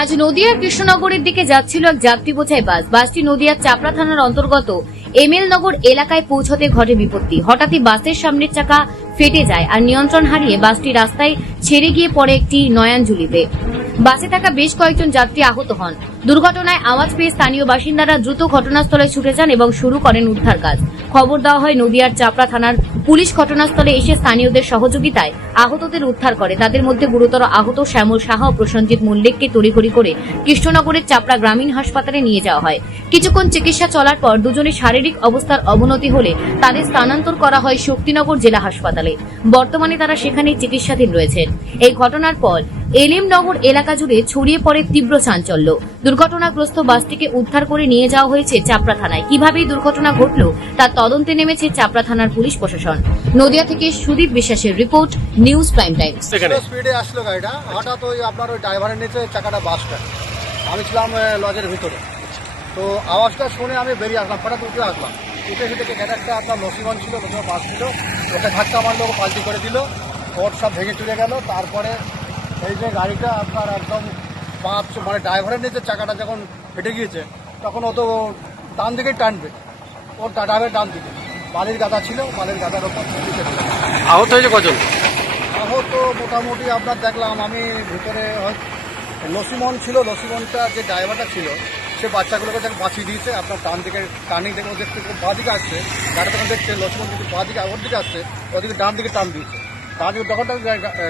আজ নদিয়ার কৃষ্ণনগরের দিকে যাচ্ছিল এক যাত্রী বোঝাই বাস। বাসটি নদিয়ার চাপড়া থানার অন্তর্গত এমএল নগর এলাকায় পৌঁছতে ঘটে বিপত্তি। হঠাৎই বাসের সামনের চাকা ফেটে যায় আর নিয়ন্ত্রণ হারিয়ে বাসটি রাস্তায় ছেড়ে গিয়ে পড়ে একটি নয়াঞ্জুলিতে। বাসে থাকা বেশ কয়েকজন যাত্রী আহত হন। দুর্ঘটনায় আওয়াজ পেয়ে স্থানীয় বাসিন্দারা দ্রুত ঘটনাস্থলে ছুটে যান এবং শুরু করেন উদ্ধার কাজ। খবর দেওয়া হয়, নদিয়ার চাপড়া থানার পুলিশ ঘটনাস্থলে এসে স্থানীয়দের সহযোগিতায় আহতদের উদ্ধার করে। তাদের মধ্যে গুরুতর আহত শ্যামল সাহা ও প্রসঞ্জিৎ মল্লিককে তড়িঘড়ি করে কৃষ্ণনগরের চাপড়া গ্রামীণ হাসপাতালে নিয়ে যাওয়া হয়। কিছুক্ষণ চিকিৎসা চলার পর দুজনের শারীরিক অবস্থার অবনতি হলে তাদের স্থানান্তর করা হয় শক্তিনগর জেলা হাসপাতালে। বর্তমানে তারা সেখানে চিকিৎসাধীন রয়েছেন। এই ঘটনার পর এলিমনগর এলাকা জুড়ে ছড়িয়ে পড়ে তীব্র চাঞ্চল্য। দুর্ঘটনাগ্রস্ত বাসটিকে উদ্ধার করে নিয়ে যাওয়া হয়েছে চাপড়া থানায়। কীভাবে দুর্ঘটনা ঘটল তার তদন্তে নেমেছে চাপড়া থানার পুলিশ প্রশাসন। নদিয়া থেকে সুদীপ বিশ্বাসের রিপোর্ট নিউজ প্রাইম টাইমস স্পিডে আসলো গাড়িটা হঠাৎ ওই আপনার ওই ড্রাইভারের নিচে চাকাটা বাসটা আমি ছিলাম লজের ভিতরে। তো আওয়াজটা শুনে আমি বেরিয়ে আসলাম হঠাৎ উঠে আসলাম। উঠে এসে দেখে একটা আপনার নসিমন ছিল নসিমন বাস ছিল। ওকে ধাক্কা মারলো ও পাল্টি করে দিল। ওর সব ভেঙে চলে গেল। তারপরে এই যে গাড়িটা আপনার একদম পাঁচ মানে ড্রাইভারের নিচে চাকাটা যখন ফেটে গিয়েছে তখন ও তো ডান দিকেই টানবে। ওর ড্রাইভারের ডান দিকে। বালির গাদা ছিল বালির গাদার ওপর আহত হয়েছে কজন? আহত মোটামুটি আপনার দেখলাম আমি ভিতরে লসিমন ছিল লসিমনটা যে ড্রাইভারটা ছিল সে বাচ্চাগুলোকে যখন বাঁচিয়ে দিয়েছে আপনার ডান দিকে টার্নিং দেখে ওদের থেকে বা দিকে আসছে গাড়ি তখন দেখছে লক্ষ্মণ কিন্তু বা দিকে ওর দিকে আসছে ওদিকে ডান দিকে টান দিয়েছে। ডান দিকে তখন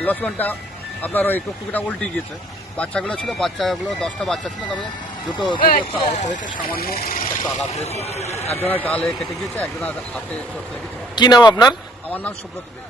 লক্ষ্মণটা আপনার ওই টুকটুকিটা উল্টে গিয়েছে। বাচ্চাগুলো ছিল বাচ্চাগুলো দশটা বাচ্চা ছিল তবে দুটো দুটো আচ্ছা। আহত হয়েছে সামান্য একটু আঘাত হয়েছে। একজনের গালে কেটে গিয়েছে একজনের হাতে চোট লেগেছে। কি নাম আপনার? আমার নাম সুব্রত দেব।